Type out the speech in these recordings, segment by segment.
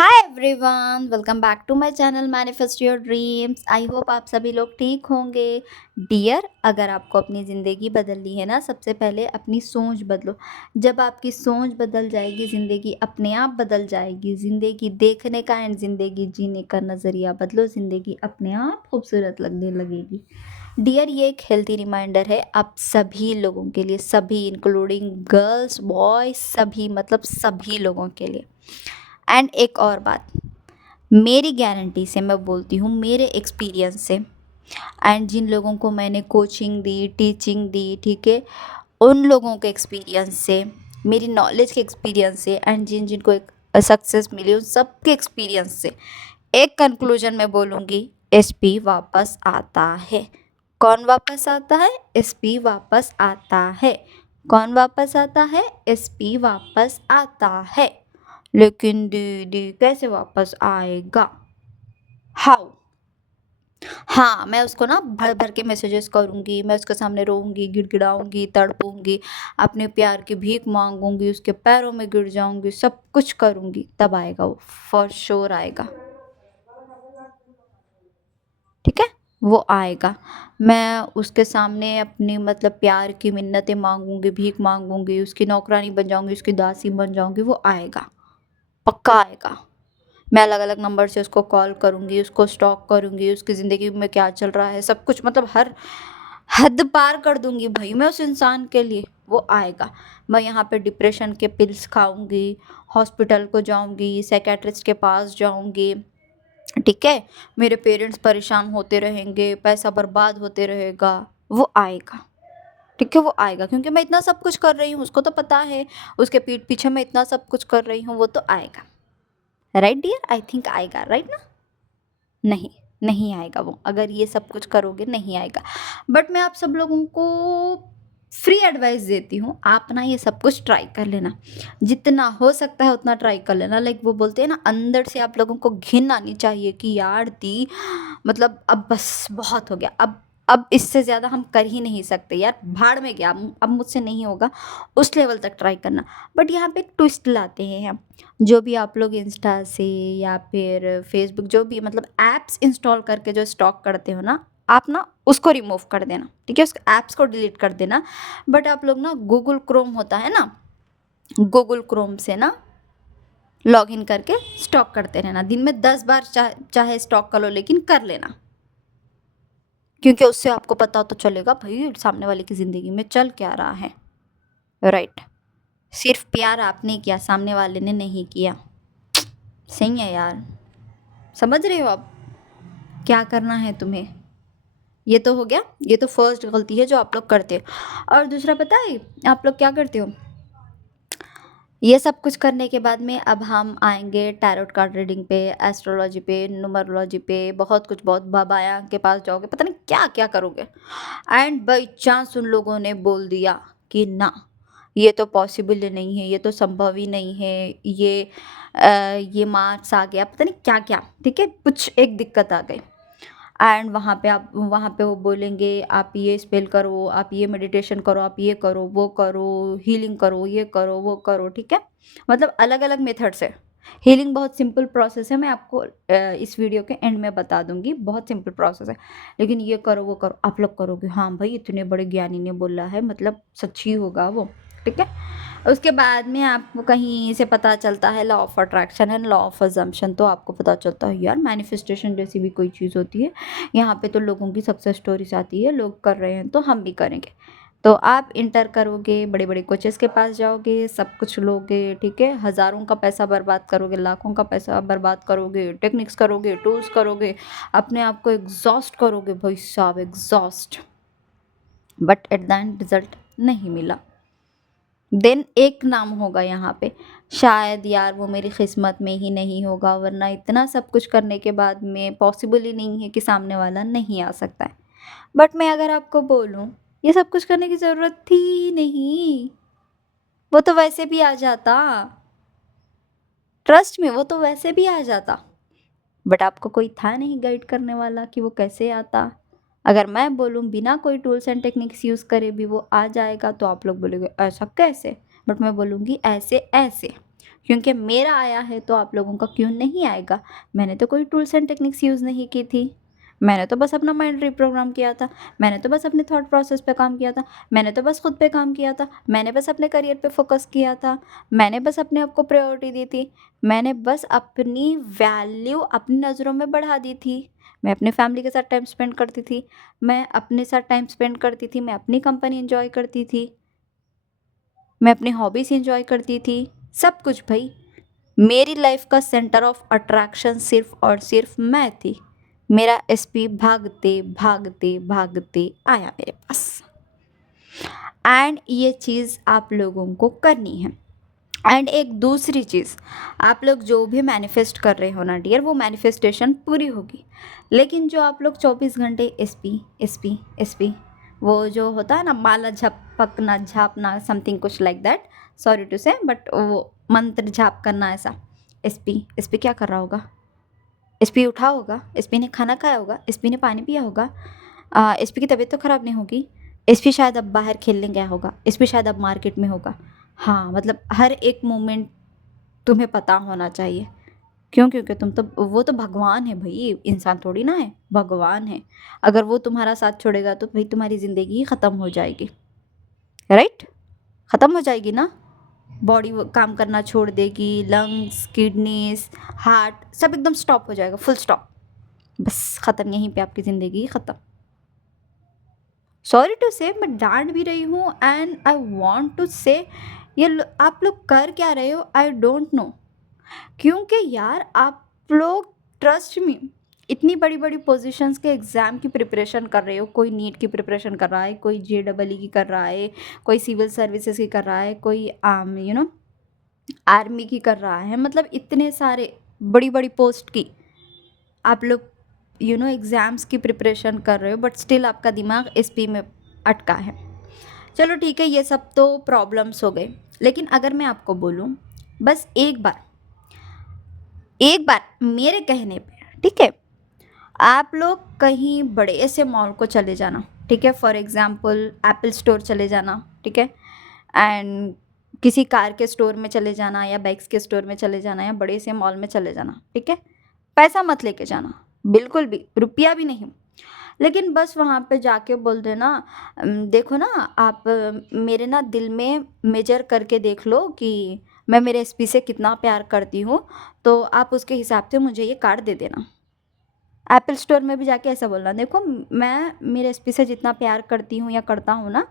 Hi everyone, welcome back to my channel manifest your dreams. I hope आप सभी लोग ठीक होंगे। डियर, अगर आपको अपनी ज़िंदगी बदलनी है ना, सबसे पहले अपनी सोच बदलो। जब आपकी सोच बदल जाएगी, ज़िंदगी अपने आप बदल जाएगी। ज़िंदगी देखने का एंड ज़िंदगी जीने का नज़रिया बदलो, ज़िंदगी अपने आप खूबसूरत लगने लगेगी। डियर, ये एक हेल्थी रिमाइंडर है आप सभी लोगों के लिए, सभी इंक्लूडिंग गर्ल्स बॉयज़, सभी मतलब सभी लोगों के लिए। एंड एक और बात, मेरी गारंटी से मैं बोलती हूँ, मेरे एक्सपीरियंस से, एंड जिन लोगों को मैंने कोचिंग दी, टीचिंग दी, ठीक है, उन लोगों के एक्सपीरियंस से, मेरी नॉलेज के एक्सपीरियंस से, एंड जिन जिनको एक सक्सेस मिली उन सब के एक्सपीरियंस से एक कंक्लूजन मैं बोलूँगी, एसपी वापस आता है। कौन वापस आता है? एसपी वापस आता है। कौन वापस आता है? एसपी वापस आता है। लेकिन दीदी कैसे वापस आएगा? हाउ? हाँ, मैं उसको ना भर भर के मैसेजेस करूँगी, मैं उसके सामने रोऊँगी, गिड़गिड़ाऊँगी, तड़पूँगी, अपने प्यार की भीख मांगूंगी, उसके पैरों में गिर जाऊँगी, सब कुछ करूँगी, तब आएगा वो, फॉर श्योर आएगा। ठीक है, वो आएगा। मैं उसके सामने अपनी मतलब प्यार की मिन्नतें मांगूंगी, भीख मांगूंगी, उसकी नौकरानी बन जाऊंगी, उसकी दासी बन जाऊंगी, वो आएगा, पक्का आएगा। मैं अलग-अलग नंबर से उसको कॉल करूँगी, उसको स्टॉक करूँगी, उसकी ज़िंदगी में क्या चल रहा है, सब कुछ मतलब हर हद पार कर दूँगी भई मैं उस इंसान के लिए, वो आएगा। मैं यहाँ पे डिप्रेशन के पिल्स खाऊँगी, हॉस्पिटल को जाऊँगी, साइकियाट्रिस्ट के पास जाऊँगी, ठीक है? मेरे पेरेंट्स परेशान होते रहेंगे, पैसा बर्बाद होते रहेगा, वो आएगा। ठीक है, वो आएगा क्योंकि मैं इतना सब कुछ कर रही हूँ, उसको तो पता है, उसके पीठ पीछे मैं इतना सब कुछ कर रही हूँ, वो तो आएगा। Right dear? आई थिंक आएगा, राइट ना? नहीं, नहीं आएगा वो, अगर ये सब कुछ करोगे नहीं आएगा। बट मैं आप सब लोगों को फ्री एडवाइस देती हूँ, आप ना ये सब कुछ ट्राई कर लेना। जितना हो सकता है उतना ट्राई कर लेना। लाइक वो बोलते हैं ना, अंदर से आप लोगों को घिन आनी चाहिए कि यार दी, मतलब अब बस बहुत हो गया, अब इससे ज़्यादा हम कर ही नहीं सकते यार, भाड़ में गया, अब मुझसे नहीं होगा, उस लेवल तक ट्राई करना। बट यहाँ पे एक ट्विस्ट लाते हैं हम, जो भी आप लोग इंस्टा से या फिर फेसबुक, जो भी मतलब ऐप्स इंस्टॉल करके जो स्टॉक करते हो ना, आप ना उसको रिमूव कर देना, ठीक है, उस ऐप्स को डिलीट कर देना। बट आप लोग ना गूगल क्रोम होता है ना, गूगल क्रोम से ना लॉग इन करके स्टॉक करते रहना, दिन में 10 बार चाहे स्टॉक कर लो, लेकिन कर लेना, क्योंकि उससे आपको पता तो चलेगा भाई सामने वाले की ज़िंदगी में चल क्या रहा है। राइट? सिर्फ प्यार आपने किया, सामने वाले ने नहीं किया। सही है यार, समझ रहे हो आप क्या करना है तुम्हें? ये तो हो गया, ये तो फर्स्ट गलती है जो आप लोग करते हो। और दूसरा पता है आप लोग क्या करते हो? ये सब कुछ करने के बाद में अब हम आएंगे टैरोट कार्ड रीडिंग पे, एस्ट्रोलॉजी पे, न्यूमरोलॉजी पे, बहुत कुछ, बहुत बाबाया के पास जाओगे, पता नहीं क्या क्या करोगे। एंड बाई चांस उन लोगों ने बोल दिया कि ना, ये तो पॉसिबल ही नहीं है, ये तो संभव ही नहीं है, ये मार्क्स आ गया, पता नहीं क्या क्या, ठीक है, कुछ एक दिक्कत आ गई। एंड वहाँ पे वो बोलेंगे आप ये स्पेल करो, आप ये मेडिटेशन करो, आप ये करो, वो करो, हीलिंग करो, ये करो, वो करो, ठीक है, मतलब अलग अलग मेथड से। हीलिंग बहुत सिंपल प्रोसेस है, मैं आपको इस वीडियो के एंड में बता दूंगी, बहुत सिंपल प्रोसेस है। लेकिन ये करो, वो करो, आप लोग करोगे, हाँ भाई इतने बड़े ज्ञानी ने बोला है, मतलब सच्ची होगा वो, ठीक है। उसके बाद में आपको कहीं से पता चलता है law of attraction and law of assumption, तो आपको पता चलता है यार मैनिफेस्टेशन जैसी भी कोई चीज़ होती है। यहाँ पे तो लोगों की सक्सेस स्टोरीज आती है, लोग कर रहे हैं तो हम भी करेंगे। तो आप इंटर करोगे, बड़े बड़े कोचेस के पास जाओगे, सब कुछ लोगे, ठीक है, हज़ारों का पैसा बर्बाद करोगे, लाखों का पैसा बर्बाद करोगे, टेक्निक्स करोगे, टूल्स करोगे, अपने आप को एग्जॉस्ट करोगे भाई साहब, exhaust. But at the end result नहीं मिला। देन एक नाम होगा यहाँ पे, शायद यार वो मेरी किस्मत में ही नहीं होगा, वरना इतना सब कुछ करने के बाद में पॉसिबल ही नहीं है कि सामने वाला नहीं आ सकता है। बट मैं अगर आपको बोलूँ, ये सब कुछ करने की ज़रूरत थी ही नहीं, वो तो वैसे भी आ जाता। ट्रस्ट में वो तो वैसे भी आ जाता। बट आपको कोई था नहीं गाइड करने वाला कि वो कैसे आता। अगर मैं बोलूँ बिना कोई टूल्स एंड टेक्निक्स यूज़ करे भी वो आ जाएगा, तो आप लोग बोलोगे ऐसा कैसे? बट मैं बोलूँगी ऐसे ऐसे, क्योंकि मेरा आया है तो आप लोगों का क्यों नहीं आएगा? मैंने तो कोई टूल्स एंड टेक्निक्स यूज़ नहीं की थी। मैंने तो बस अपना माइंड रिप्रोग्राम किया था। मैंने तो बस अपने थॉट प्रोसेस पे काम किया था। मैंने तो बस खुद पे काम किया था। मैंने बस अपने करियर पे फोकस किया था। मैंने बस अपने आप को प्रायोरिटी दी थी। मैंने बस अपनी वैल्यू अपनी नज़रों में बढ़ा दी थी। मैं अपने फैमिली के साथ टाइम स्पेंड करती थी। मैं अपने साथ टाइम स्पेंड करती थी। मैं अपनी कंपनी एन्जॉय करती थी। मैं अपनी हॉबीज़ एन्जॉय करती थी। सब कुछ भई। मेरी लाइफ का सेंटर ऑफ अट्रैक्शन सिर्फ़ और सिर्फ़ मैं थी। मेरा एसपी भागते, भागते, भागते आया मेरे पास। एंड ये चीज़ आप लोगों को करनी है। एंड एक दूसरी चीज़, आप लोग जो भी मैनिफेस्ट कर रहे हो ना डियर, वो मैनिफेस्टेशन पूरी होगी। लेकिन जो आप लोग 24 घंटे एसपी एसपी एसपी, वो जो होता है ना माला झपकना झापना, समथिंग कुछ लाइक दैट, सॉरी टू से, बट वो मंत्र जाप करना ऐसा। एसपी एसपी क्या कर रहा होगा? एसपी उठा होगा, एसपी ने खाना खाया होगा, एसपी ने पानी पिया होगा, एसपी की तबीयत तो ख़राब नहीं होगी, एसपी शायद अब बाहर खेलने गया होगा, एसपी शायद अब मार्केट में होगा। हाँ, मतलब हर एक मोमेंट तुम्हें पता होना चाहिए। क्यों? क्योंकि तुम तो, वो तो भगवान है भई, इंसान थोड़ी ना है, भगवान है। अगर वो तुम्हारा साथ छोड़ेगा तो भई तुम्हारी ज़िंदगी ही ख़त्म हो जाएगी, राइट? ख़त्म हो जाएगी ना। बॉडी काम करना छोड़ देगी, लंग्स, किडनीज, हार्ट सब एकदम स्टॉप हो जाएगा, फुल स्टॉप। बस ख़त्म, यहीं पे आपकी ज़िंदगी ख़त्म। सॉरी टू से मैं डांट भी रही हूँ, एंड आई वॉन्ट टू से आप लोग कर क्या रहे हो आई डोंट नो। क्योंकि यार आप लोग, ट्रस्ट मी, इतनी बड़ी बड़ी पोजीशंस के एग्ज़ाम की प्रिपरेशन कर रहे हो। कोई नीट की प्रिपरेशन कर रहा है, कोई JEE की कर रहा है, कोई सिविल सर्विसेज की कर रहा है, कोई आर्मी की कर रहा है। मतलब इतने सारे बड़ी बड़ी पोस्ट की आप लोग एग्ज़ाम्स की प्रिपरेशन कर रहे हो, बट स्टिल आपका दिमाग एसपी में अटका है। चलो ठीक है, ये सब तो प्रॉब्लम्स हो गए। लेकिन अगर मैं आपको बोलूँ, बस एक बार मेरे कहने पे, ठीक है, आप लोग कहीं बड़े से मॉल को चले जाना, ठीक है, फॉर एग्जांपल एप्पल स्टोर चले जाना, ठीक है, एंड किसी कार के स्टोर में चले जाना, या बाइक्स के स्टोर में चले जाना, या बड़े से मॉल में चले जाना, ठीक है। पैसा मत लेके जाना, बिल्कुल भी, रुपया भी नहीं। लेकिन बस वहाँ पे जाके बोल देना, देखो ना आप, मेरे ना दिल में मेजर करके देख लो कि मैं मेरे एसपी से कितना प्यार करती हूँ, तो आप उसके हिसाब से मुझे ये कार्ड दे देना। एप्पल स्टोर में भी जाके ऐसा बोलना, देखो मैं मेरे एसपी से जितना प्यार करती हूँ या करता हूँ ना,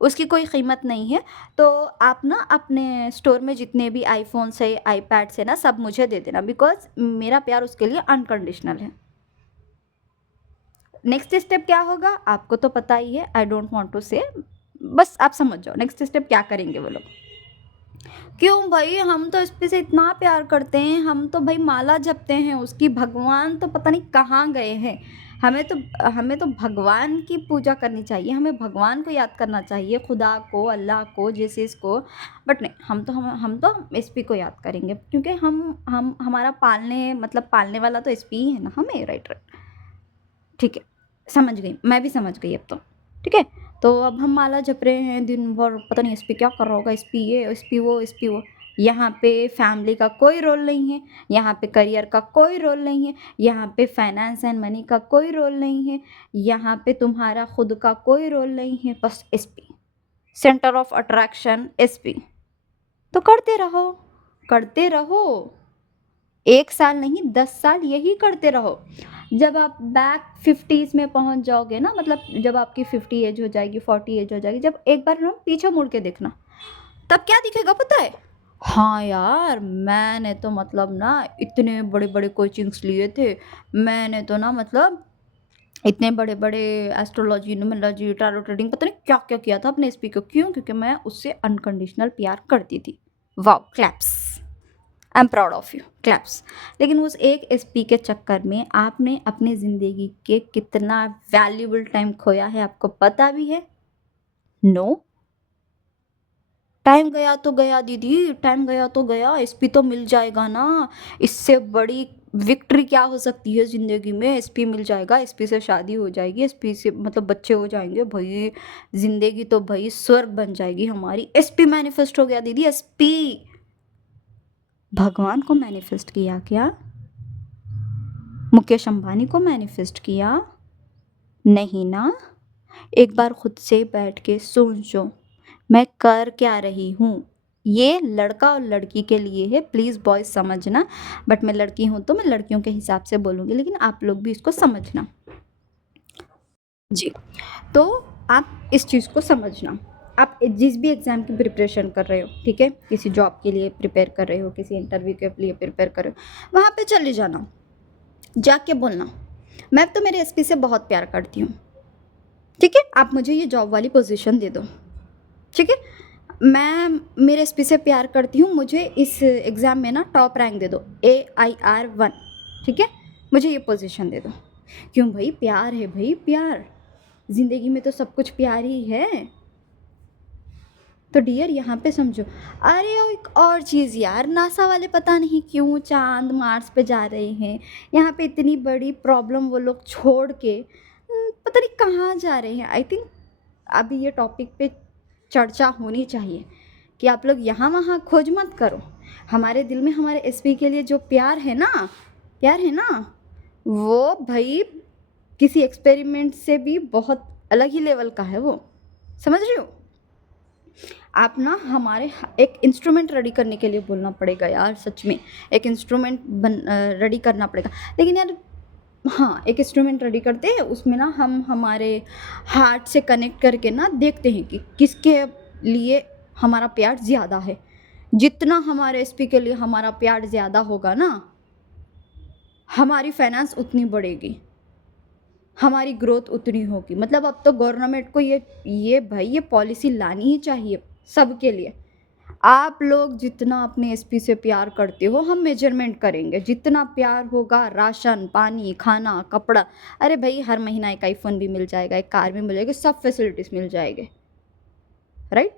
उसकी कोई कीमत नहीं है। तो आप ना अपने स्टोर में जितने भी आईफोन्स है, आईपैड्स है ना, सब मुझे दे देना, बिकॉज मेरा प्यार उसके लिए अनकंडीशनल है। नेक्स्ट स्टेप क्या होगा आपको तो पता ही है, आई डोंट वांट टू से, बस आप समझ जाओ नेक्स्ट स्टेप क्या करेंगे वो लोग। क्यों भाई, हम तो एसपी से इतना प्यार करते हैं, हम तो भाई माला जपते हैं उसकी, भगवान तो पता नहीं कहाँ गए हैं। हमें तो भगवान की पूजा करनी चाहिए, हमें भगवान को याद करना चाहिए, खुदा को, अल्लाह को, जीसस को। बट नहीं, हम तो एसपी को याद करेंगे, क्योंकि हम हमारा पालने वाला तो एसपी ही है ना हमें, राइट राइट। ठीक है, समझ गई, मैं भी समझ गई अब तो। ठीक है, तो अब हम माला जप रहे हैं दिन भर, पता नहीं एसपी क्या कर रहा होगा, एसपी ये, एसपी वो, एसपी वो। यहाँ पे फैमिली का कोई रोल नहीं है, यहाँ पे करियर का कोई रोल नहीं है, यहाँ पे फाइनेंस एंड मनी का कोई रोल नहीं है, यहाँ पे तुम्हारा खुद का कोई रोल नहीं है, बस SP, centre of attraction SP. तो करते रहो, करते रहो, 1 साल नहीं 10 साल यही करते रहो। जब आप बैक 50s में पहुंच जाओगे ना, मतलब जब आपकी 50 एज हो जाएगी, 40 एज हो जाएगी, जब एक बार ना पीछे मुड़ के देखना, तब क्या दिखेगा पता है? हाँ यार, मैंने तो मतलब ना इतने बड़े बड़े कोचिंग्स लिए थे, मैंने तो ना मतलब इतने बड़े बड़े एस्ट्रोलॉजी, न्यूमरोलॉजी, टैरो रीडिंग, पता नहीं क्या क्या किया था अपने एसपी को। क्यों? क्योंकि मैं उससे अनकंडीशनल प्यार करती थी। Wow, claps, I am proud of you, claps. लेकिन उस एक एसपी के चक्कर में आपने अपनी ज़िंदगी के कितना वैल्यूबल टाइम खोया है, आपको पता भी है? नो। टाइम गया तो गया दीदी, टाइम गया तो गया, एसपी तो मिल जाएगा ना। इससे बड़ी विक्ट्री क्या हो सकती है ज़िंदगी में? एसपी मिल जाएगा, एसपी से शादी हो जाएगी, एसपी से मतलब बच्चे हो जाएंगे, भाई ज़िंदगी तो भाई स्वर्ग बन जाएगी हमारी। एसपी मैनिफेस्ट हो गया दीदी, एसपी। भगवान को मैनिफेस्ट किया क्या? मुकेश अंबानी को मैनिफेस्ट किया? नहीं ना। एक बार खुद से बैठ के सोचो, मैं कर क्या रही हूँ। ये लड़का और लड़की के लिए है, प्लीज़ बॉयज़ समझना, बट मैं लड़की हूँ तो मैं लड़कियों के हिसाब से बोलूँगी, लेकिन आप लोग भी इसको समझना। जी, तो आप इस चीज़ को समझना। आप जिस भी एग्ज़ाम की प्रिपरेशन कर रहे हो, ठीक है? किसी जॉब के लिए प्रिपेयर कर रहे हो, किसी इंटरव्यू के लिए प्रिपेयर कर रहे हो, वहाँ पे चले जाना, जाके बोलना, मैं तो मेरे एसपी से बहुत प्यार करती हूँ, ठीक है? आप मुझे ये जॉब वाली पोज़ीशन दे दो, ठीक है? मैं मेरे एसपी से प्यार करती हूँ, मुझे इस एग्ज़ाम में ना टॉप रैंक दे दो, AIR 1, ठीक है? मुझे ये पोज़ीशन दे दो। क्यों भाई? प्यार है भाई, प्यार। ज़िंदगी में तो सब कुछ प्यार ही है। तो डियर यहाँ पे समझो। अरे और एक और चीज़ यार, नासा वाले पता नहीं क्यों चाँद मार्स पे जा रहे हैं। यहाँ पे इतनी बड़ी प्रॉब्लम वो लोग छोड़ के पता नहीं कहाँ जा रहे हैं। आई थिंक अभी ये टॉपिक पे चर्चा होनी चाहिए कि आप लोग यहाँ वहाँ खोज मत करो। हमारे दिल में हमारे एसपी के लिए जो प्यार है ना, वो भाई किसी एक्सपेरिमेंट से भी बहुत अलग ही लेवल का है वो। समझ रहे हो? आप ना हमारे एक इंस्ट्रूमेंट रेडी करने के लिए बोलना पड़ेगा यार, सच में एक इंस्ट्रूमेंट रेडी करना पड़ेगा। लेकिन यार हाँ, एक इंस्ट्रूमेंट रेडी करते हैं, उसमें ना हम हमारे हार्ट से कनेक्ट करके ना देखते हैं कि किसके लिए हमारा प्यार ज़्यादा है। जितना हमारे एसपी के लिए हमारा प्यार ज़्यादा होगा ना, हमारी फाइनेंस उतनी बढ़ेगी, हमारी ग्रोथ उतनी होगी। मतलब अब तो गवर्नमेंट को ये भाई ये पॉलिसी लानी ही चाहिए सबके लिए। आप लोग जितना अपने एसपी से प्यार करते हो, हम मेजरमेंट करेंगे। जितना प्यार होगा, राशन पानी खाना कपड़ा, अरे भाई हर महीना एक आईफोन भी मिल जाएगा, एक कार भी मिल जाएगी, सब फैसिलिटीज़ मिल जाएंगे, राइट?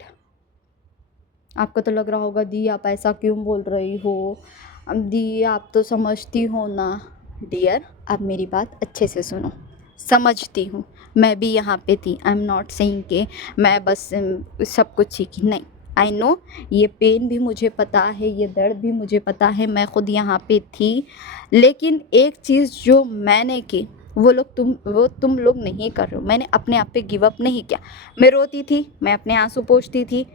आपको तो लग रहा होगा दी आप ऐसा क्यों बोल रही हो, दी आप तो समझती हो ना। डियर आप मेरी बात अच्छे से सुनो। समझती हूँ, मैं भी यहाँ पे थी। आई एम नॉट सेइंग कि मैं बस सब कुछ सीखी, नहीं। आई नो, ये पेन भी मुझे पता है, ये दर्द भी मुझे पता है, मैं खुद यहाँ पे थी। लेकिन एक चीज़ जो मैंने की, वो तुम लोग नहीं कर रहे हो। मैंने अपने आप पे गिव अप नहीं किया। मैं रोती थी, मैं अपने आंसू पोंछती थी,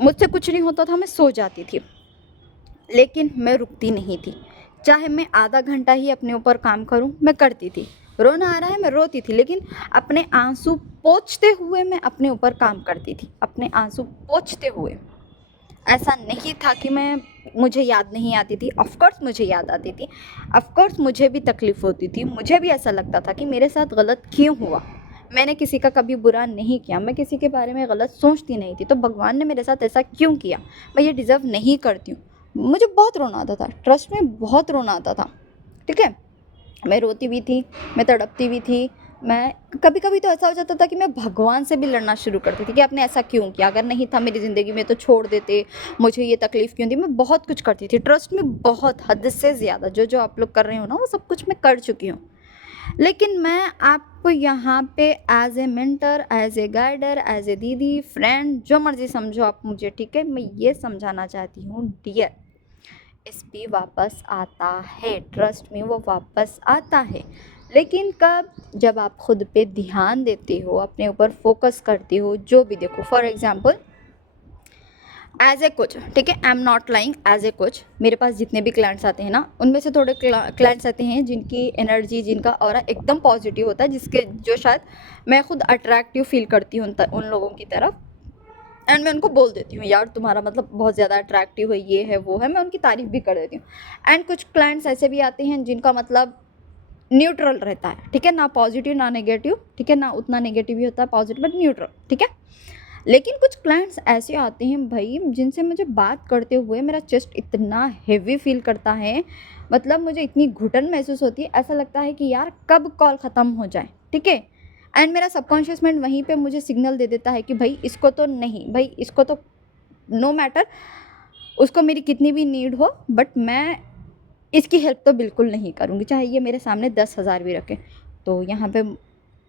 मुझसे कुछ नहीं होता था, मैं सो जाती थी, लेकिन मैं रुकती नहीं थी। चाहे मैं आधा घंटा ही अपने ऊपर काम करूं, मैं करती थी। रोना आ रहा है, मैं रोती थी, लेकिन अपने आंसू पोंछते हुए मैं अपने ऊपर काम करती थी, अपने आंसू पोंछते हुए। ऐसा नहीं था कि मुझे याद नहीं आती थी। ऑफ कोर्स मुझे याद आती थी, ऑफ कोर्स मुझे भी तकलीफ़ होती थी, मुझे भी ऐसा लगता था कि मेरे साथ गलत क्यों हुआ। मैंने किसी का कभी बुरा नहीं किया, मैं किसी के बारे में गलत सोचती नहीं थी, तो भगवान ने मेरे साथ ऐसा क्यों किया, मैं ये डिज़र्व नहीं करती हूँ। मुझे बहुत रोना आता था, ट्रस्ट में बहुत रोना आता था, ठीक है? मैं रोती भी थी, मैं तड़पती भी थी। मैं कभी कभी तो ऐसा हो जाता था कि मैं भगवान से भी लड़ना शुरू करती थी कि आपने ऐसा क्यों किया, अगर नहीं था मेरी ज़िंदगी में तो छोड़ देते, मुझे ये तकलीफ़ क्यों दी। मैं बहुत कुछ करती थी, ट्रस्ट में बहुत हद से ज़्यादा। जो जो आप लोग कर रहे हो ना, वो सब कुछ मैं कर चुकी हूँ। लेकिन मैं आपको यहाँ पे as a mentor, as a guider, as a दीदी, फ्रेंड, जो मर्जी समझो आप मुझे, ठीक है? मैं ये समझाना चाहती हूँ डियर, एसपी वापस आता है, ट्रस्ट में वो वापस आता है। लेकिन कब? जब आप खुद पे ध्यान देते हो, अपने ऊपर फोकस करते हो। जो भी देखो, for example as a coach, ठीक है, I am not lying, as a coach मेरे पास जितने भी क्लाइंट्स आते हैं ना, उनमें से थोड़े क्लाइंट्स आते हैं जिनकी एनर्जी, जिनका ऑरा एकदम पॉजिटिव होता है, जिसके जो शायद मैं खुद अट्रैक्टिव फील करती हूँ उन लोगों की तरफ। एंड मैं उनको बोल देती हूँ यार तुम्हारा मतलब बहुत ज़्यादा अट्रैक्टिव है, ये है वो है, मैं उनकी तारीफ़ भी कर देती हूँ। एंड कुछ क्लाइंट्स ऐसे भी आते हैं जिनका मतलब न्यूट्रल रहता है, ठीक है, ना पॉजिटिव ना नेगेटिव, ठीक है, ना उतना नेगेटिव भी होता है पॉजिटिव, बट न्यूट्रल, ठीक है। लेकिन कुछ क्लाइंट्स ऐसे आते हैं भाई, जिनसे मुझे बात करते हुए मेरा चेस्ट इतना हेवी फील करता है, मतलब मुझे इतनी घुटन महसूस होती है, ऐसा लगता है कि यार कब कॉल ख़त्म हो जाए, ठीक है। एंड मेरा सबकॉन्शियस माइंड वहीं पे मुझे सिग्नल दे देता है कि भाई इसको तो नहीं, भाई इसको तो नो मैटर उसको मेरी कितनी भी नीड हो, बट मैं इसकी हेल्प तो बिल्कुल नहीं करूँगी, चाहे ये मेरे सामने 10,000 भी रखे। तो यहाँ पे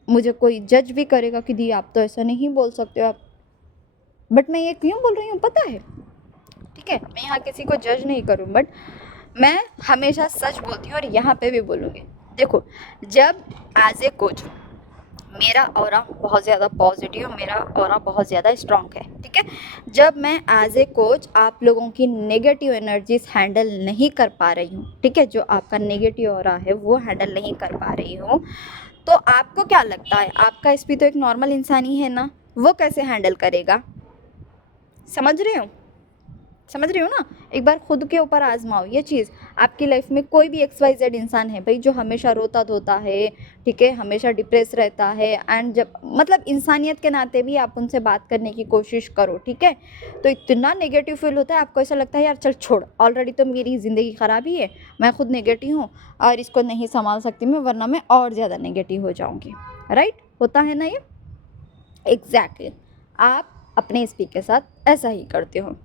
मुझे कोई जज भी करेगा कि दी आप तो ऐसा नहीं बोल सकते हो आप, बट मैं ये क्यों बोल रही हूँ पता है, ठीक है, मैं यहाँ किसी को जज नहीं करूँ, बट मैं हमेशा सच बोलती हूँ और यहाँ पे भी बोलूँगी। देखो, जब एज ए कोच मेरा ऑरा बहुत ज़्यादा पॉजिटिव, मेरा ऑरा बहुत ज़्यादा स्ट्रांग है, ठीक है। जब मैं एज ए कोच आप लोगों की नेगेटिव एनर्जीज हैंडल नहीं कर पा रही हूँ, ठीक है, जो आपका नेगेटिव ऑरा है वो हैंडल नहीं कर पा रही हूँ, तो आपको क्या लगता है आपका एसपी तो एक नॉर्मल इंसान ही है ना, वो कैसे हैंडल करेगा? समझ रहे हो? समझ रही हो ना? एक बार खुद के ऊपर आजमाओ ये चीज़। आपकी लाइफ में कोई भी XYZ इंसान है भाई, जो हमेशा रोता धोता है, ठीक है, हमेशा डिप्रेस रहता है, एंड जब मतलब इंसानियत के नाते भी आप उनसे बात करने की कोशिश करो, ठीक है, तो इतना नेगेटिव फील होता है, आपको ऐसा लगता है यार चल छोड़, ऑलरेडी तो मेरी ज़िंदगी ख़राब ही है, मैं खुद नेगेटिव हूँ और इसको नहीं संभाल सकती मैं, वरना मैं और ज़्यादा नेगेटिव हो जाऊँगी। राइट, होता है ना ये? एग्जैक्टली आप अपने स्पीक के साथ ऐसा ही करते हो।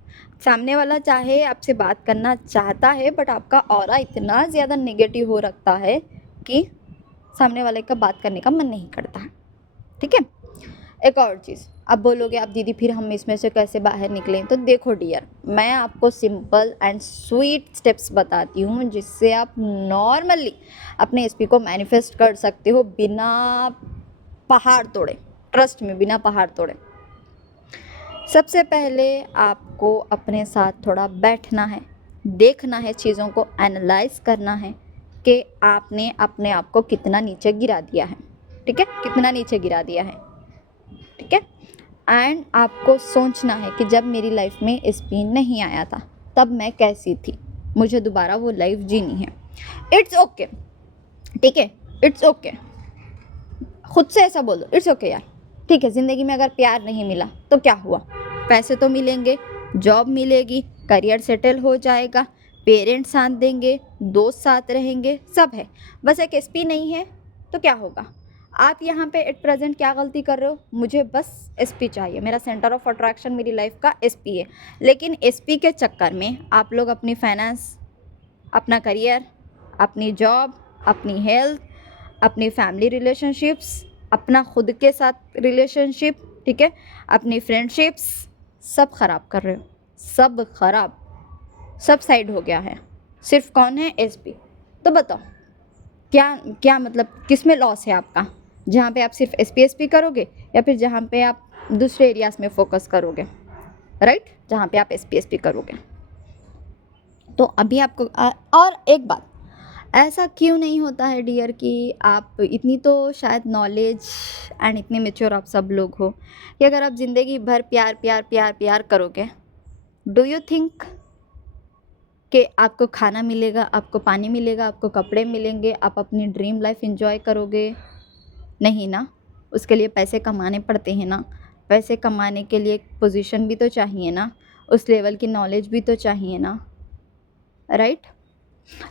सामने वाला चाहे आपसे बात करना चाहता है, बट आपका ऑरा इतना ज़्यादा नेगेटिव हो रखता है कि सामने वाले का बात करने का मन नहीं करता है, ठीक है। एक और चीज़, अब बोलोगे आप दीदी फिर हम इसमें से कैसे बाहर निकलें? तो देखो डियर, मैं आपको सिंपल एंड स्वीट स्टेप्स बताती हूँ जिससे आप नॉर्मली अपने स्पीक को मैनिफेस्ट कर सकते हो बिना पहाड़ तोड़े। ट्रस्ट में, बिना पहाड़ तोड़े। सबसे पहले आपको अपने साथ थोड़ा बैठना है, देखना है, चीज़ों को एनालाइज करना है कि आपने अपने आप को कितना नीचे गिरा दिया है, ठीक है, कितना नीचे गिरा दिया है, ठीक है। एंड आपको सोचना है कि जब मेरी लाइफ में स्पिन नहीं आया था तब मैं कैसी थी, मुझे दोबारा वो लाइफ जीनी है। इट्स ओके, ठीक है, इट्स ओके। खुद से ऐसा बोलो, इट्स ओके यार, ठीक है, ज़िंदगी में अगर प्यार नहीं मिला तो क्या हुआ, पैसे तो मिलेंगे, जॉब मिलेगी, करियर सेटल हो जाएगा, पेरेंट्स साथ देंगे, दोस्त साथ रहेंगे, सब है, बस एक एसपी नहीं है तो क्या होगा? आप यहाँ पे एट प्रेजेंट क्या गलती कर रहे हो? मुझे बस एसपी चाहिए, मेरा सेंटर ऑफ अट्रैक्शन मेरी लाइफ का एसपी है, लेकिन एसपी के चक्कर में आप लोग अपनी फाइनेंस, अपना करियर, अपनी जॉब, अपनी हेल्थ, अपनी फैमिली रिलेशनशिप्स, अपना खुद के साथ रिलेशनशिप, ठीक है, अपनी फ्रेंडशिप्स, सब ख़राब कर रहे हो, सब ख़राब, सब साइड हो गया है, सिर्फ कौन है? एसपी। तो बताओ क्या क्या मतलब किस में लॉस है आपका? जहाँ पे आप सिर्फ एसपी करोगे, या फिर जहाँ पे आप दूसरे एरियाज़ में फोकस करोगे? राइट, जहाँ पे आप एसपी करोगे। तो अभी आपको और एक बात, ऐसा क्यों नहीं होता है डियर कि आप इतनी तो शायद नॉलेज एंड इतने मेच्योर आप सब लोग हो कि अगर आप ज़िंदगी भर प्यार प्यार प्यार प्यार करोगे, डू यू थिंक कि आपको खाना मिलेगा, आपको पानी मिलेगा, आपको कपड़े मिलेंगे, आप अपनी ड्रीम लाइफ एंजॉय करोगे? नहीं ना, उसके लिए पैसे कमाने पड़ते हैं ना, पैसे कमाने के लिए एक पोजीशन भी तो चाहिए ना, उस लेवल की नॉलेज भी तो चाहिए ना, राइट।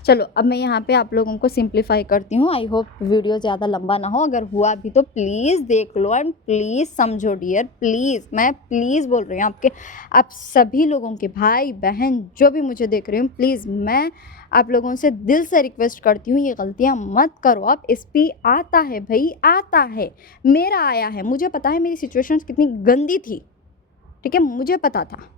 चलो अब मैं यहाँ पे आप लोगों को सिंप्लीफाई करती हूँ। आई होप वीडियो ज़्यादा लंबा ना हो, अगर हुआ भी तो प्लीज़ देख लो एंड प्लीज़ समझो डियर, प्लीज़, मैं प्लीज़ बोल रही हूँ आपके, आप सभी लोगों के भाई बहन जो भी मुझे देख रहे हो, प्लीज़ मैं आप लोगों से दिल से रिक्वेस्ट करती हूँ ये गलतियाँ मत करो। आप एसपी आता है भाई, आता है, मेरा आया है, मुझे पता है मेरी सिचुएशन कितनी गंदी थी, ठीक है, मुझे पता था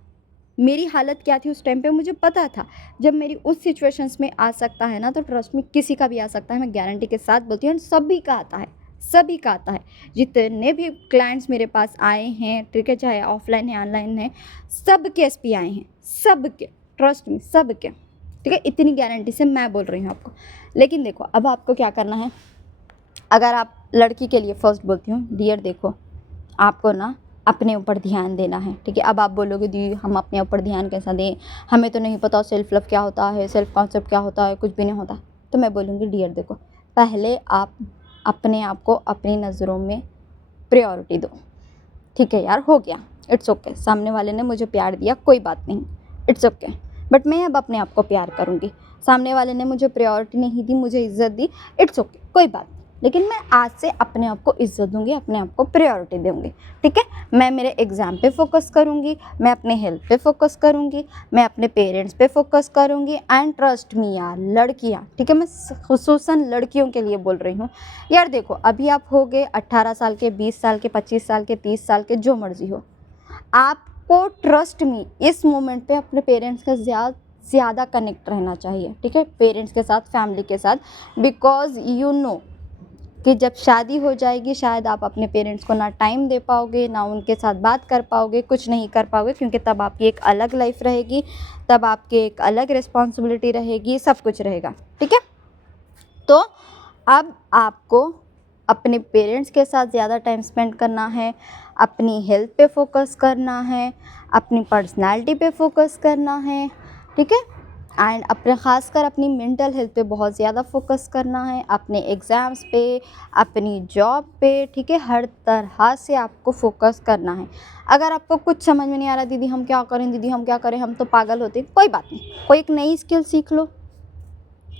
मेरी हालत क्या थी उस टाइम पे, मुझे पता था। जब मेरी उस सिचुएशंस में आ सकता है ना, तो ट्रस्ट में किसी का भी आ सकता है, मैं गारंटी के साथ बोलती हूँ, सभी का आता है, सभी का आता है। जितने भी क्लाइंट्स मेरे पास आए हैं, ठीक है, चाहे ऑफलाइन है ऑनलाइन है, सब के एसपी आए हैं, सब के, ट्रस्ट में, सब के, ठीक है, इतनी गारंटी से मैं बोल रही हूँ आपको। लेकिन देखो अब आपको क्या करना है, अगर आप लड़की के लिए फर्स्ट बोलती हूँ डियर, देखो आपको ना अपने ऊपर ध्यान देना है, ठीक है। अब आप बोलोगे दी हम अपने ऊपर ध्यान कैसा दें, हमें तो नहीं पता सेल्फ लव क्या होता है, सेल्फ कॉन्सेप्ट क्या होता है, कुछ भी नहीं होता। तो मैं बोलूँगी डियर देखो, पहले आप अपने आप को अपनी नज़रों में प्रायोरिटी दो, ठीक है यार, हो गया, इट्स ओके, सामने वाले ने मुझे प्यार दिया, कोई बात नहीं, इट्स ओके, बट मैं अब अपने आप को प्यार करूँगी। सामने वाले ने मुझे प्रायोरिटी नहीं दी, मुझे इज़्ज़त दी, इट्स ओके, कोई बात, लेकिन मैं आज से अपने आप को इज़्ज़त दूंगी, अपने आप को प्रायोरिटी दूंगी, ठीक है। मैं मेरे एग्ज़ाम पे फोकस करूंगी, मैं अपने हेल्थ पे फोकस करूंगी, मैं अपने पेरेंट्स पे फोकस करूंगी, एंड ट्रस्ट मी यार लड़कियां, ठीक है, मैं खुसूसन लड़कियों के लिए बोल रही हूँ यार। देखो अभी आप हो गए 18 साल के, 20 साल के, 25 साल के, 30 साल के, जो मर्जी हो, आप आपको ट्रस्ट मी इस मोमेंट पे अपने पेरेंट्स का ज़्यादा कनेक्ट रहना चाहिए, ठीक है, पेरेंट्स के साथ, फैमिली के साथ, बिकॉज यू नो कि जब शादी हो जाएगी शायद आप अपने पेरेंट्स को ना टाइम दे पाओगे, ना उनके साथ बात कर पाओगे, कुछ नहीं कर पाओगे, क्योंकि तब आपकी एक अलग लाइफ रहेगी, तब आपकी एक अलग रिस्पॉन्सिबिलिटी रहेगी, सब कुछ रहेगा, ठीक है। तो अब आपको अपने पेरेंट्स के साथ ज़्यादा टाइम स्पेंड करना है, अपनी हेल्थ पे फोकस करना है, अपनी पर्सनैलिटी पे फोकस करना है, ठीक है, एंड अपने ख़ासकर अपनी मेंटल हेल्थ पे बहुत ज़्यादा फोकस करना है, अपने एग्ज़ाम्स पे, अपनी जॉब पे, ठीक है, हर तरह से आपको फोकस करना है। अगर आपको कुछ समझ में नहीं आ रहा, दीदी हम क्या करें, दीदी हम क्या करें, हम तो पागल होते हैं, कोई बात नहीं, कोई एक नई स्किल सीख लो,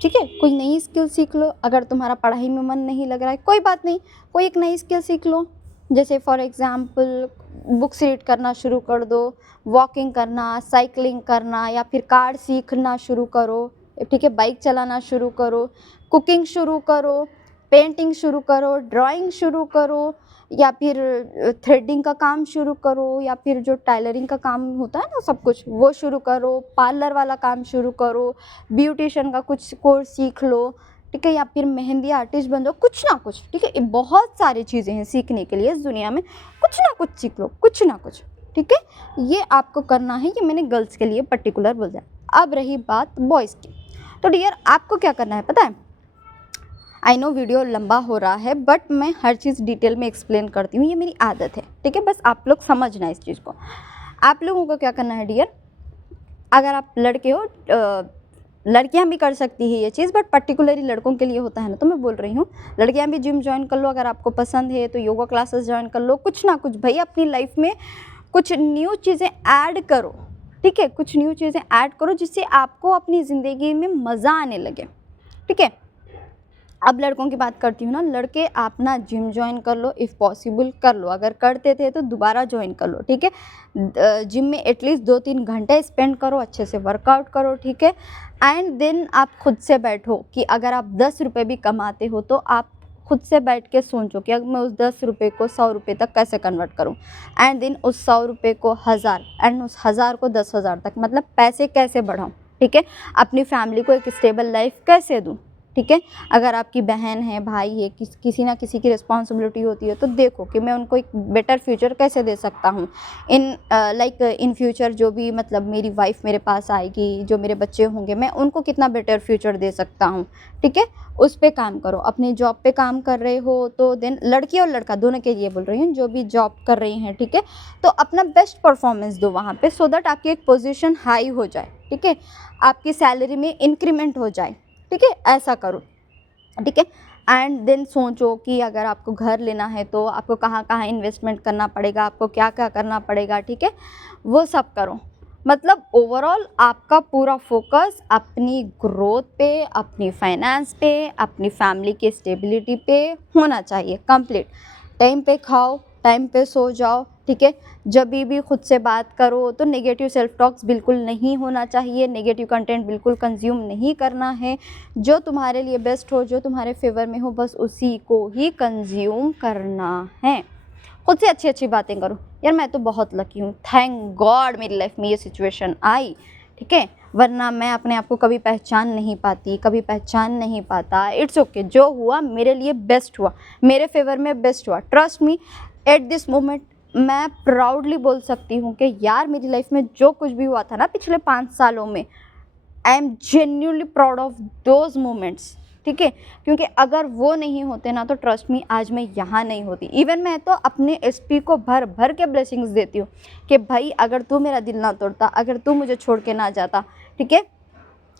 ठीक है, कोई नई स्किल सीख लो। अगर तुम्हारा पढ़ाई में मन नहीं लग रहा है, कोई बात नहीं, कोई एक नई स्किल सीख लो, जैसे फॉर एग्ज़ाम्पल बुक्स रीड करना शुरू कर दो, वॉकिंग करना, साइकिलिंग करना, या फिर कार सीखना शुरू करो, ठीक है, बाइक चलाना शुरू करो, कुकिंग शुरू करो, पेंटिंग शुरू करो, ड्राइंग शुरू करो, या फिर थ्रेडिंग का काम शुरू करो, या फिर जो टाइलरिंग का काम होता है ना सब कुछ, वो शुरू करो, पार्लर वाला काम शुरू करो, ब्यूटिशियन का कुछ कोर्स सीख लो, ठीक है, या फिर मेहंदी आर्टिस्ट बन जाओ, कुछ ना कुछ, ठीक है, बहुत सारी चीज़ें हैं सीखने के लिए इस दुनिया में, कुछ ना कुछ सीख लो, कुछ ना कुछ, ठीक है, ये आपको करना है। ये मैंने गर्ल्स के लिए पर्टिकुलर बोल दिया। अब रही बात बॉयज़ की, तो डियर आपको क्या करना है पता है, आई नो वीडियो लंबा हो रहा है बट मैं हर चीज़ डिटेल में एक्सप्लेन करती हूँ, ये मेरी आदत है, ठीक है, बस आप लोग समझना इस चीज़ को। आप लोगों को क्या करना है डियर, अगर आप लड़के हो, लड़कियां भी कर सकती है ये चीज़, बट पर्टिकुलरली लड़कों के लिए होता है ना, तो मैं बोल रही हूँ लड़कियां भी जिम ज्वाइन कर लो, अगर आपको पसंद है तो योगा क्लासेस ज्वाइन कर लो, कुछ ना कुछ भाई अपनी लाइफ में कुछ न्यू चीज़ें ऐड करो, ठीक है, कुछ न्यू चीज़ें ऐड करो जिससे आपको अपनी ज़िंदगी में मज़ा आने लगे, ठीक है। अब लड़कों की बात करती हूँ ना, लड़के आप ना जिम ज्वाइन कर लो, इफ़ पॉसिबल कर लो, अगर करते थे तो दोबारा ज्वाइन कर लो, ठीक है, जिम में एटलीस्ट 2-3 घंटे स्पेंड करो, अच्छे से वर्कआउट करो, ठीक है, एंड देन आप खुद से बैठो कि अगर आप 10 रुपये भी कमाते हो तो आप खुद से बैठ के सोचो कि अगर मैं उस 10 रुपये को 100 रुपये तक कैसे कन्वर्ट करूँ, एंड देन उस 100 रुपये को 1000, एंड उस 1000 को 10,000 तक, मतलब पैसे कैसे बढ़ाऊँ, ठीक है, अपनी फैमिली को एक स्टेबल लाइफ कैसे दूँ, ठीक है। अगर आपकी बहन है, भाई है, किसी ना किसी की रिस्पॉन्सिबिलिटी होती है, तो देखो कि मैं उनको एक बेटर फ्यूचर कैसे दे सकता हूँ, इन फ्यूचर जो भी मतलब मेरी वाइफ मेरे पास आएगी, जो मेरे बच्चे होंगे, मैं उनको कितना बेटर फ्यूचर दे सकता हूँ, ठीक है, उस पर काम करो। अपनी जॉब पे काम कर रहे हो तो देन लड़की और लड़का दोनों के लिए बोल रही हूँ, जो भी जॉब कर रही हैं, ठीक है, तो अपना बेस्ट परफॉर्मेंस दो वहाँ पे, सो दैट आपकी एक पोजीशन हाई हो जाए, ठीक है, आपकी सैलरी में इंक्रीमेंट हो जाए, ठीक है, ऐसा करो, ठीक है, एंड देन सोचो कि अगर आपको घर लेना है तो आपको कहाँ कहाँ इन्वेस्टमेंट करना पड़ेगा, आपको क्या क्या करना पड़ेगा, ठीक है, वो सब करो। मतलब ओवरऑल आपका पूरा फोकस अपनी ग्रोथ पे, अपनी फाइनेंस पे, अपनी फैमिली की स्टेबिलिटी पे होना चाहिए कंप्लीट। टाइम पे खाओ, टाइम पे सो जाओ, ठीक है, जब भी खुद से बात करो तो नेगेटिव सेल्फ टॉक्स बिल्कुल नहीं होना चाहिए, नेगेटिव कंटेंट बिल्कुल कंज्यूम नहीं करना है, जो तुम्हारे लिए बेस्ट हो, जो तुम्हारे फेवर में हो, बस उसी को ही कंज्यूम करना है। खुद से अच्छी अच्छी बातें करो। यार मैं तो बहुत लकी हूँ, थैंक गॉड मेरी लाइफ में ये सिचुएशन आई, ठीक है, वरना मैं अपने आप को कभी पहचान नहीं पाती, कभी पहचान नहीं पाता। इट्स ओके, जो हुआ मेरे लिए बेस्ट हुआ, मेरे फेवर में बेस्ट हुआ। Trust me, at this moment मैं प्राउडली बोल सकती हूँ कि यार मेरी लाइफ में जो कुछ भी हुआ था ना पिछले 5 सालों में, I am genuinely proud of those moments, ठीक है, क्योंकि अगर वो नहीं होते ना तो ट्रस्ट मी आज मैं यहाँ नहीं होती। इवन मैं तो अपने एसपी को भर भर के ब्लेसिंग्स देती हूँ कि भाई अगर तू मेरा दिल ना तोड़ता, अगर तू मुझे छोड़ के ना जाता, ठीक है,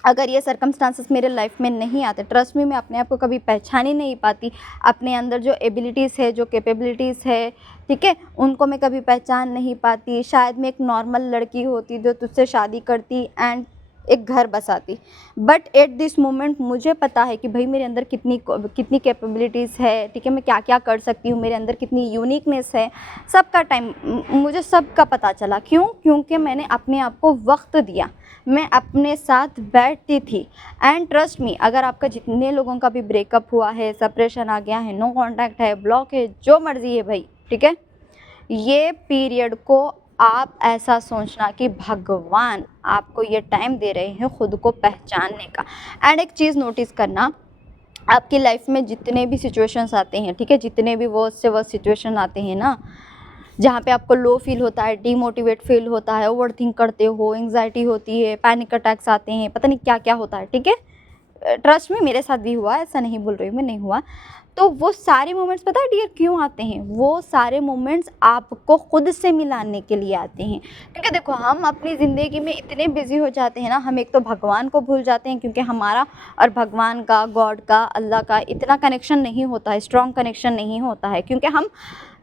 अगर ये सर्कमस्टांसेस मेरे लाइफ में नहीं आते, ट्रस्ट मी मैं अपने आप को कभी पहचान ही नहीं पाती, अपने अंदर जो एबिलिटीज़ है, जो कैपेबिलिटीज़ है, ठीक है, उनको मैं कभी पहचान नहीं पाती। शायद मैं एक नॉर्मल लड़की होती जो तुझसे शादी करती एंड एक घर बसाती, बट एट दिस मोमेंट मुझे पता है कि भाई मेरे अंदर कितनी कैपेबिलिटीज़ है, ठीक है, मैं क्या क्या कर सकती हूँ, मेरे अंदर कितनी यूनिकनेस है। सबका टाइम मुझे सबका पता चला, क्यों? क्योंकि मैंने अपने आप को वक्त दिया, मैं अपने साथ बैठती थी। एंड ट्रस्ट मी, अगर आपका जितने लोगों का भी ब्रेकअप हुआ है, सेपरेशन आ गया है, नो कॉन्टैक्ट है, ब्लॉक है, जो मर्ज़ी है भाई, ठीक है, ये पीरियड को आप ऐसा सोचना कि भगवान आपको ये टाइम दे रहे हैं खुद को पहचानने का। एंड एक चीज़ नोटिस करना, आपकी लाइफ में जितने भी सिचुएशंस आते हैं, ठीक है, जितने भी वर्स्ट से वर्स्ट सिचुएशन आते हैं ना, जहाँ पे आपको लो फील होता है, डीमोटिवेट फील होता है, ओवर थिंक करते हो, एंग्जाइटी होती है, पैनिक अटैक्स आते हैं, पता नहीं क्या क्या होता है, ठीक है, ट्रस्ट में मेरे साथ भी हुआ, ऐसा नहीं बोल रही हूँ मैं, नहीं हुआ। तो वो सारे मोमेंट्स पता है डियर क्यों आते हैं? वो सारे मोमेंट्स आपको खुद से मिलाने के लिए आते हैं। क्योंकि देखो, हम अपनी ज़िंदगी में इतने बिजी हो जाते हैं ना, हम एक तो भगवान को भूल जाते हैं, क्योंकि हमारा और भगवान का, गॉड का, अल्लाह का इतना कनेक्शन नहीं होता है, स्ट्रॉन्ग कनेक्शन नहीं होता है, क्योंकि हम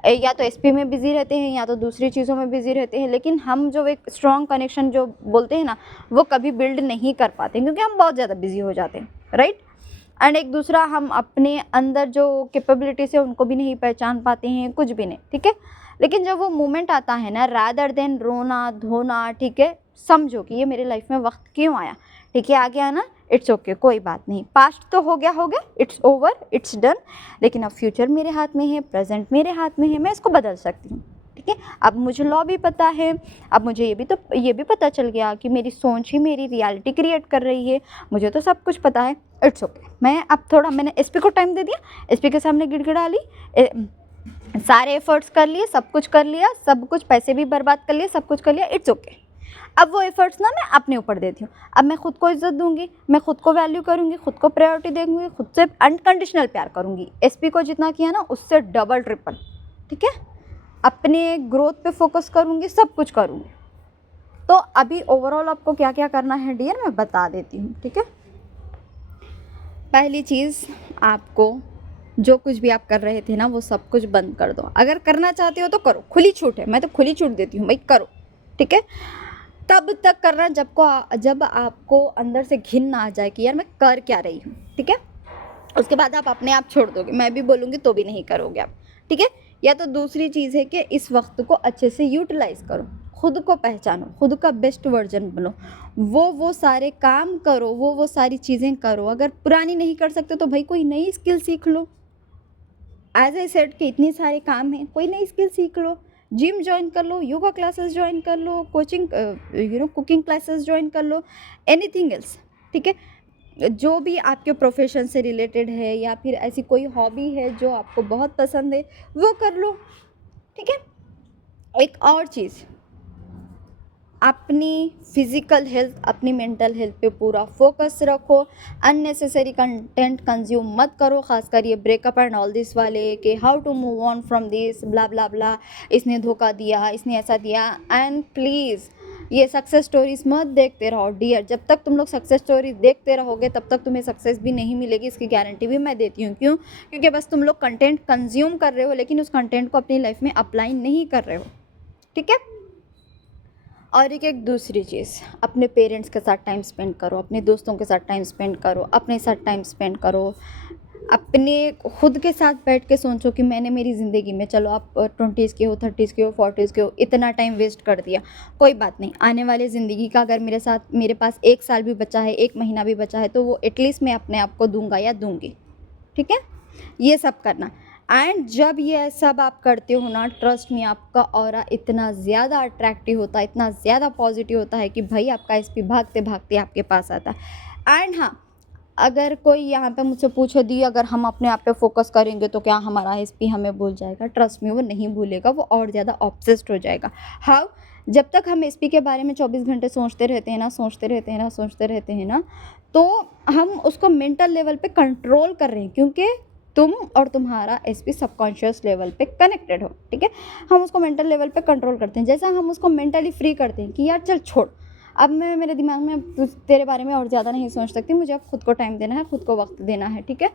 या तो एसपी में बिज़ी रहते हैं या तो दूसरी चीज़ों में बिज़ी रहते हैं। लेकिन हम जो एक स्ट्रॉन्ग कनेक्शन जो बोलते हैं ना, वो कभी बिल्ड नहीं कर पाते, क्योंकि हम बहुत ज़्यादा बिज़ी हो जाते हैं, राइट। एंड एक दूसरा, हम अपने अंदर जो कैपेबिलिटीज़ है उनको भी नहीं पहचान पाते हैं, कुछ भी नहीं, ठीक है। लेकिन जब वो मोमेंट आता है ना, रादर देन रोना धोना, ठीक है, समझो कि ये मेरे लाइफ में वक्त क्यों आया, ठीक है, आ गया ना, इट्स ओके, कोई बात नहीं, पास्ट तो हो गया, इट्स ओवर, इट्स डन। लेकिन अब फ्यूचर मेरे हाथ में है, प्रेजेंट मेरे हाथ में है, मैं इसको बदल सकती हूँ, ठीक है। अब मुझे लॉ भी पता है, अब मुझे ये भी पता चल गया कि मेरी सोच ही मेरी रियलिटी क्रिएट कर रही है, मुझे तो सब कुछ पता है, इट्स ओके। मैं अब थोड़ा, मैंने एसपी को टाइम दे दिया, एसपी के सामने गिड़गिड़ा ली, सारे एफर्ट्स कर लिए, सब कुछ कर लिया, सब कुछ, पैसे भी बर्बाद कर लिए, सब कुछ कर लिया, इट्स ओके। अब वो एफर्ट्स ना मैं अपने ऊपर देती हूँ। अब मैं खुद को इज्जत दूंगी, मैं खुद को वैल्यू करूँगी, खुद को प्रायोरिटी दूंगी, खुद से अनकंडीशनल प्यार करूँगी। एसपी को जितना किया ना, उससे डबल ट्रिपल, ठीक है। अपने ग्रोथ पे फोकस करूँगी, सब कुछ करूँगी। तो अभी ओवरऑल आपको क्या क्या करना है डियर, मैं बता देती हूँ, ठीक है। पहली चीज़, आपको जो कुछ भी आप कर रहे थे ना, वो सब कुछ बंद कर दो। अगर करना चाहते हो तो करो, खुली छूट है, मैं तो खुली छूट देती हूँ भाई, करो, ठीक है। तब तक करना जब आपको अंदर से घिन ना आ जाए कि यार मैं कर क्या रही हूँ, ठीक है। उसके बाद आप अपने आप छोड़ दोगे, मैं भी बोलूँगी तो भी नहीं करोगे आप, ठीक है। या तो दूसरी चीज़ है कि इस वक्त को अच्छे से यूटिलाइज करो, खुद को पहचानो, खुद का बेस्ट वर्जन बनो, वो सारे काम करो, वो सारी चीज़ें करो। अगर पुरानी नहीं कर सकते तो भाई कोई नई स्किल सीख लो। एज आई सेड कि इतने सारे काम हैं, कोई नई स्किल सीख लो, जिम ज्वाइन कर लो, योगा क्लासेस ज्वाइन कर लो, कोचिंग कुकिंग क्लासेस ज्वाइन कर लो, एनीथिंग एल्स, ठीक है। जो भी आपके प्रोफेशन से रिलेटेड है, या फिर ऐसी कोई हॉबी है जो आपको बहुत पसंद है, वो कर लो, ठीक है। एक और चीज़, अपनी फिज़िकल हेल्थ, अपनी मेंटल हेल्थ पे पूरा फोकस रखो। अननेसेसरी कंटेंट कंज्यूम मत करो, खासकर ये ब्रेकअप एंड ऑल दिस वाले कि how to move on from this, blah blah blah, इसने धोखा दिया, इसने ऐसा दिया। एंड प्लीज़ ये सक्सेस स्टोरीज मत देखते रहो डियर। जब तक तुम लोग सक्सेस स्टोरी देखते रहोगे तब तक तुम्हें सक्सेस भी नहीं मिलेगी, इसकी गारंटी भी मैं देती हूँ। क्यों? क्योंकि बस तुम लोग कंटेंट कंज्यूम कर रहे हो, लेकिन उस कंटेंट को अपनी लाइफ में अप्लाई नहीं कर रहे हो, ठीक है। और एक दूसरी चीज़, अपने पेरेंट्स के साथ टाइम स्पेंड करो, अपने दोस्तों के साथ टाइम स्पेंड करो, अपने साथ टाइम स्पेंड करो। अपने खुद के साथ बैठ के सोचो कि मैंने मेरी ज़िंदगी में, चलो आप 20s के हो, 30s के हो, 40s के हो, इतना टाइम वेस्ट कर दिया, कोई बात नहीं। आने वाली ज़िंदगी का अगर मेरे पास 1 साल भी बचा है, 1 महीना भी बचा है, तो वो एटलीस्ट मैं अपने आप को दूंगा या दूंगी, ठीक है। ये सब करना। एंड जब ये सब आप करते हो ना, ट्रस्ट में आपका ऑरा इतना ज़्यादा अट्रैक्टिव होता है, इतना ज़्यादा पॉजिटिव होता है कि भाई आपका एसपी भागते भागते आपके पास आता है। एंड हाँ, अगर कोई यहाँ पे मुझसे पूछे दी, अगर हम अपने आप पे फोकस करेंगे तो क्या हमारा एसपी हमें भूल जाएगा? ट्रस्ट में वो नहीं भूलेगा, वो और ज़्यादा ऑब्सेस्ड हो जाएगा। हाउ? जब तक हम एसपी के बारे में 24 घंटे सोचते रहते हैं ना, तो हम उसको मेंटल लेवल पे कंट्रोल कर रहे हैं, क्योंकि तुम और तुम्हारा एसपी सबकॉन्शियस लेवल पे कनेक्टेड हो, ठीक है। हम उसको मेंटल लेवल पे कंट्रोल करते हैं। जैसा हम उसको मेंटली फ्री करते हैं कि यार चल छोड़, अब मैं मेरे दिमाग में तेरे बारे में और ज़्यादा नहीं सोच सकती, मुझे अब खुद को टाइम देना है, खुद को वक्त देना है, ठीक है।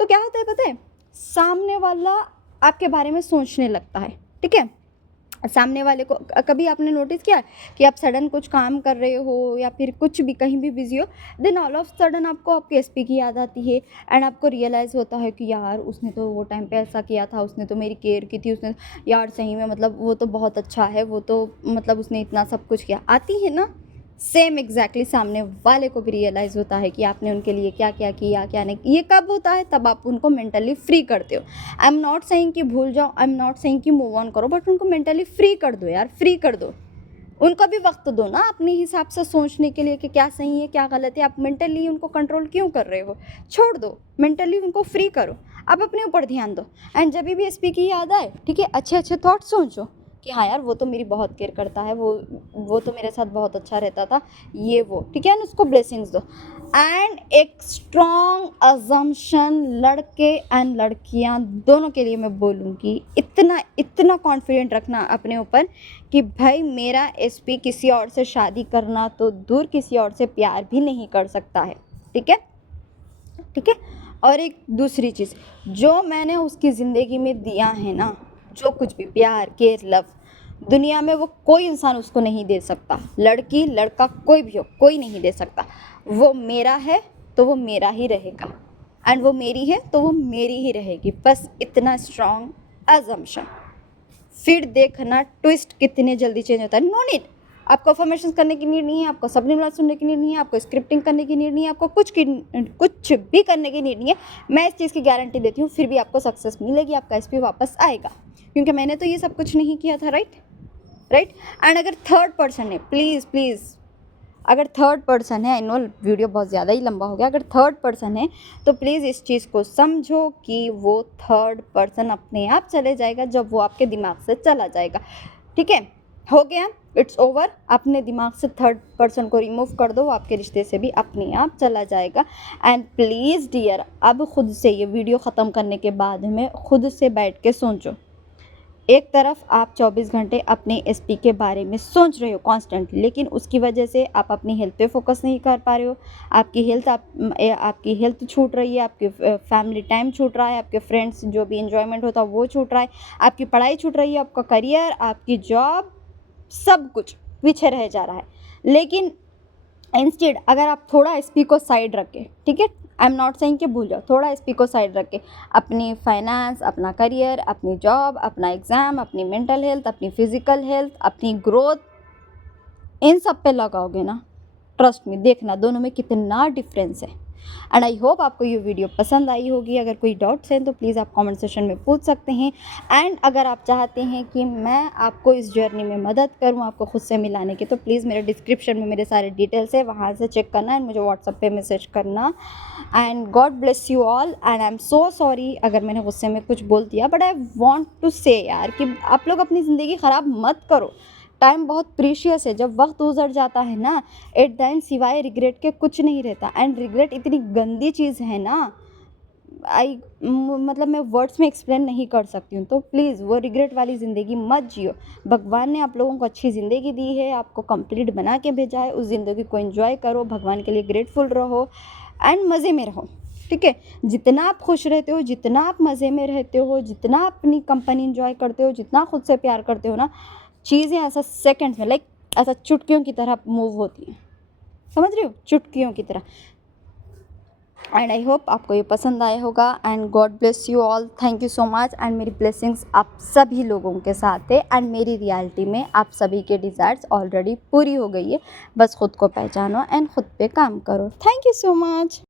तो क्या होता है पता है, सामने वाला आपके बारे में सोचने लगता है, ठीक है। सामने वाले को, कभी आपने नोटिस किया कि आप सडन कुछ काम कर रहे हो या फिर कुछ भी कहीं भी बिजी हो, देन ऑल ऑफ सडन आपको आपके एसपी की याद आती है, एंड आपको रियलाइज़ होता है कि यार उसने तो वो टाइम पे ऐसा किया था, उसने तो मेरी केयर की थी, उसने यार सही में, मतलब वो तो बहुत अच्छा है, वो तो मतलब उसने इतना सब कुछ किया। आती है ना, सेम एग्जैक्टली सामने वाले को भी रियलाइज़ होता है कि आपने उनके लिए क्या क्या किया, क्या नहीं। ये कब होता है? तब आप उनको मेंटली फ्री करते हो। आई एम नॉट सेइंग कि भूल जाओ, आई एम नॉट सेइंग कि मूव ऑन करो, बट उनको मेंटली फ्री कर दो यार, फ्री कर दो। उनको भी वक्त दो ना अपने हिसाब से सोचने के लिए कि क्या सही है क्या गलत है। आप मेंटली उनको कंट्रोल क्यों कर रहे हो? छोड़ दो, मेंटली उनको फ्री करो, आप अपने ऊपर ध्यान दो। एंड जब भी एसपी की याद आए, ठीक है, अच्छे अच्छे थॉट सोचो कि हाँ यार वो तो मेरी बहुत केयर करता है, वो तो मेरे साथ बहुत अच्छा रहता था, ये वो, ठीक है ना, उसको ब्लेसिंग्स दो। एंड एक स्ट्रॉन्ग अजम्पशन लड़के एंड लड़कियां दोनों के लिए मैं बोलूँगी, इतना इतना कॉन्फिडेंट रखना अपने ऊपर कि भाई मेरा एसपी किसी और से शादी करना तो दूर, किसी और से प्यार भी नहीं कर सकता है, ठीक है, ठीक है। और एक दूसरी चीज़, जो मैंने उसकी ज़िंदगी में दिया है ना, जो कुछ भी प्यार केयर लव, दुनिया में वो कोई इंसान उसको नहीं दे सकता। लड़की लड़का कोई भी हो, कोई नहीं दे सकता। वो मेरा है तो वो मेरा ही रहेगा, एंड वो मेरी है तो वो मेरी ही रहेगी। बस इतना स्ट्रॉन्ग अजम्पशन। फिर देखना ट्विस्ट कितने जल्दी चेंज होता है। नो नीड, आपको अफर्मेशन करने की नीड नहीं है, आपको सबलिमिनल सुनने की नीड नहीं है, आपको स्क्रिप्टिंग करने की नीड नहीं है, आपको कुछ भी करने की नीड नहीं है। मैं इस चीज़ की गारंटी देती हूँ, फिर भी आपको सक्सेस मिलेगी, आपका एसपी वापस आएगा, क्योंकि मैंने तो ये सब कुछ नहीं किया था, राइट राइट। एंड अगर थर्ड पर्सन है, प्लीज़ प्लीज़, अगर थर्ड पर्सन है, आई नो वीडियो बहुत ज़्यादा ही लंबा हो गया, अगर थर्ड पर्सन है तो प्लीज़ इस चीज़ को समझो कि वो थर्ड पर्सन अपने आप चले जाएगा जब वो आपके दिमाग से चला जाएगा, ठीक है, हो गया, इट्स ओवर। अपने दिमाग से थर्ड पर्सन को रिमूव कर दो, वो आपके रिश्ते से भी अपने आप चला जाएगा। एंड प्लीज़ डियर, अब खुद से ये वीडियो ख़त्म करने के बाद में खुद से बैठ के सोचो। एक तरफ आप 24 घंटे अपने एसपी के बारे में सोच रहे हो कॉन्स्टेंटली, लेकिन उसकी वजह से आप अपनी हेल्थ पे फोकस नहीं कर पा रहे हो। आपकी हेल्थ छूट रही है, आपकी फैमिली टाइम छूट रहा है, आपके फ्रेंड्स जो भी एंजॉयमेंट होता है वो छूट रहा है, आपकी पढ़ाई छूट रही है, आपका करियर, आपकी जॉब, सब कुछ पीछे रह जा रहा है। लेकिन इंस्टेड अगर आप थोड़ा एसपी को साइड रखें, ठीक है, आई एम नॉट सेइंग कि भूल जाओ, थोड़ा एसपी को साइड रखें, अपनी फाइनेंस, अपना करियर, अपनी जॉब, अपना एग्ज़ाम, अपनी मेंटल हेल्थ, अपनी फिजिकल हेल्थ, अपनी ग्रोथ, इन सब पे लगाओगे ना, ट्रस्ट में देखना दोनों में कितना डिफरेंस है। एंड आई होप आपको ये वीडियो पसंद आई होगी। अगर कोई डाउट्स हैं तो प्लीज़ आप कमेंट सेशन में पूछ सकते हैं। एंड अगर आप चाहते हैं कि मैं आपको इस जर्नी में मदद करूं, आपको खुद से मिलाने की, तो प्लीज़ मेरे डिस्क्रिप्शन में मेरे सारे डिटेल्स है, वहाँ से चेक करना एंड मुझे व्हाट्सएप पे मैसेज करना। And God bless you all. And I am so sorry अगर मैंने गुस्से में कुछ बोल दिया, बट आई वॉन्ट टू से यार कि आप लोग अपनी ज़िंदगी ख़राब मत करो। टाइम बहुत प्रीशियस है, जब वक्त गुजर जाता है ना, एट द एंड सिवाय रिग्रेट के कुछ नहीं रहता। एंड रिग्रेट इतनी गंदी चीज़ है ना, मतलब मैं वर्ड्स में एक्सप्लेन नहीं कर सकती हूँ। तो प्लीज़ वो रिग्रेट वाली ज़िंदगी मत जियो। भगवान ने आप लोगों को अच्छी ज़िंदगी दी है, आपको कंप्लीट बना के भेजा है, उस ज़िंदगी को एंजॉय करो, भगवान के लिए ग्रेटफुल रहो एंड मज़े में रहो, ठीक है। जितना आप खुश रहते हो, जितना आप मज़े में रहते हो, जितना अपनी कंपनी एंजॉय करते हो, जितना खुद से प्यार करते हो ना, चीज़ें ऐसा सेकंड्स में, लाइक ऐसा चुटकियों की तरह मूव होती हैं, समझ रहे हो, चुटकियों की तरह। एंड आई होप आपको ये पसंद आया होगा। And God bless you all, thank you so much. And मेरी ब्लेसिंग्स आप सभी लोगों के साथ है। एंड मेरी रियलिटी में आप सभी के डिज़ायर्स ऑलरेडी पूरी हो गई है। बस खुद को पहचानो एंड खुद पे काम करो। Thank you so much.